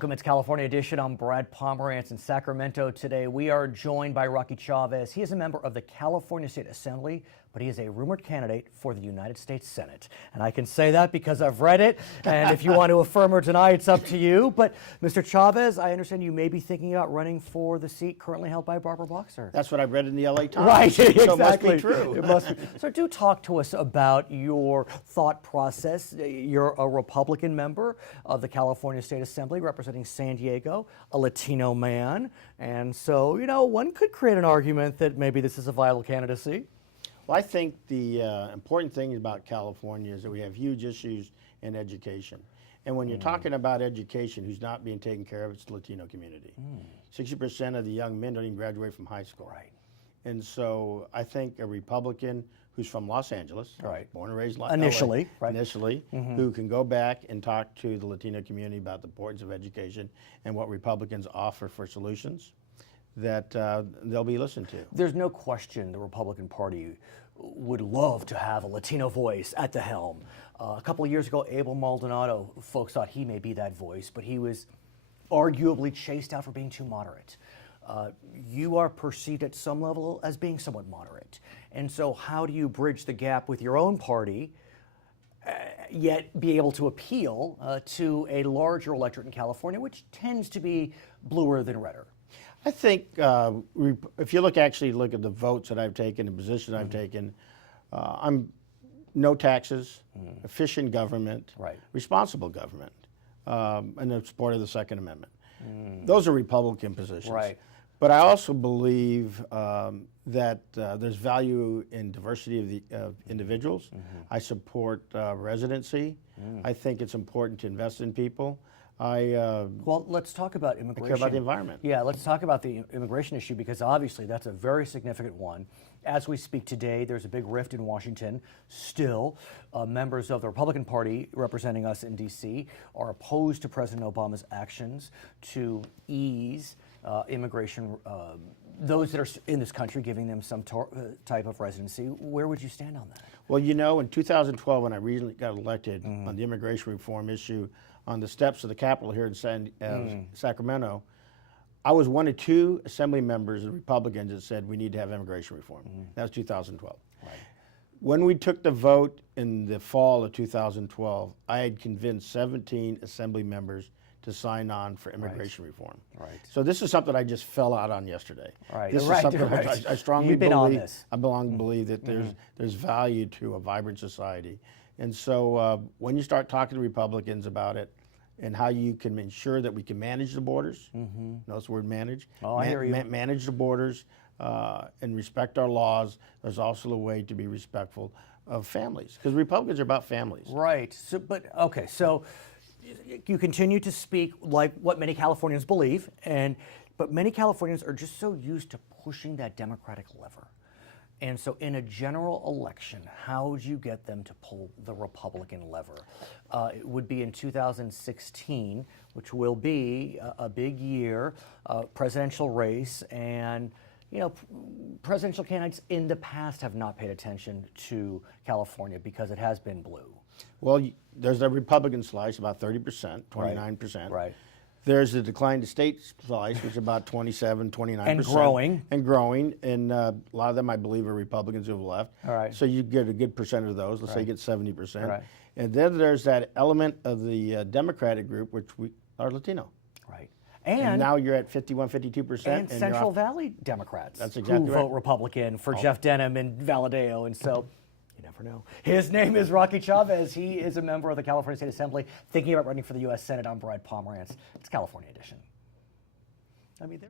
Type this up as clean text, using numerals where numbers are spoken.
Welcome, it's California Edition. I'm Brad Pomerance in Sacramento today. We are joined by Rocky Chavez. He is a member of the California State Assembly, but he is a rumored candidate for the United States Senate. And I can say that because I've read it, and if you want to affirm or deny, it's up to you. But Mr. Chavez, I understand you may be thinking about running for the seat currently held by Barbara Boxer. That's what I've read in the LA Times. Right, exactly. So it must be true. It must be. So do talk to us about your thought process. You're a Republican member of the California State Assembly representing San Diego, a Latino man. And so, you know, one could create an argument that maybe this is a viable candidacy. Well, I think the important thing about California is that we have huge issues in education. And when you're talking about education, who's not being taken care of, it's the Latino community. 60% of the young men don't even graduate from high school. Right. And so I think a Republican who's from Los Angeles, born and raised in initially, LA, who can go back and talk to the Latino community about the importance of education and what Republicans offer for solutions, that they'll be listened to. There's no question the Republican Party would love to have a Latino voice at the helm. A couple of years ago, Abel Maldonado, folks thought he may be that voice, but he was arguably chased out for being too moderate. You are perceived at some level as being somewhat moderate. And so how do you bridge the gap with your own party, yet be able to appeal to a larger electorate in California, which tends to be bluer than redder? I think if you look at the votes that I've taken, the positions I've taken, I'm no taxes, efficient government, responsible government, and the support of the Second Amendment. Those are Republican positions. Right. But I also believe that there's value in diversity of individuals. I support residency. I think it's important to invest in people. Well, let's talk about immigration. I care about the environment. Yeah, let's talk about the immigration issue, because obviously that's a very significant one. As we speak today, there's a big rift in Washington. Still, members of the Republican Party representing us in D.C. are opposed to President Obama's actions to ease immigration, those that are in this country, giving them some type of residency. Where would you stand on that? Well, you know, in 2012, when I recently got elected on the immigration reform issue, on the steps of the Capitol here in Sacramento, I was one of two assembly members, the Republicans, that said we need to have immigration reform. That was 2012. Right. When we took the vote in the fall of 2012, I had convinced 17 assembly members to sign on for immigration reform. Right. So this is something I just fell out on yesterday. Right. This is something I strongly believe. On this. I believe that there's value to a vibrant society. And so when you start talking to Republicans about it and how you can ensure that we can manage the borders, notice the word manage, I hear you. Manage the borders and respect our laws, there's also a way to be respectful of families, because Republicans are about families. Right. So, so you continue to speak like what many Californians believe, but many Californians are just so used to pushing that Democratic lever. And so in a general election, how would you get them to pull the Republican lever? It would be in 2016, which will be a big year, presidential race, and you know, presidential candidates in the past have not paid attention to California because it has been blue. Well, there's a Republican slice, about 30%, 29%. Right. There's the decline to state slice, which is about 27, 29%. And growing. And growing. And a lot of them, I believe, are Republicans who have left. All right. So you get a good percent of those. Let's say you get 70%. Right. And then there's that element of the Democratic group, which we are Latino. Right. And now you're at 51, 52%. And Central Valley Democrats. That's exactly who right. vote Republican for Jeff Denham and Valadeo. And so you never know. His name is Rocky Chavez. He is a member of the California State Assembly, thinking about running for the U.S. Senate. I'm Brad Pomerance. It's California Edition. I mean,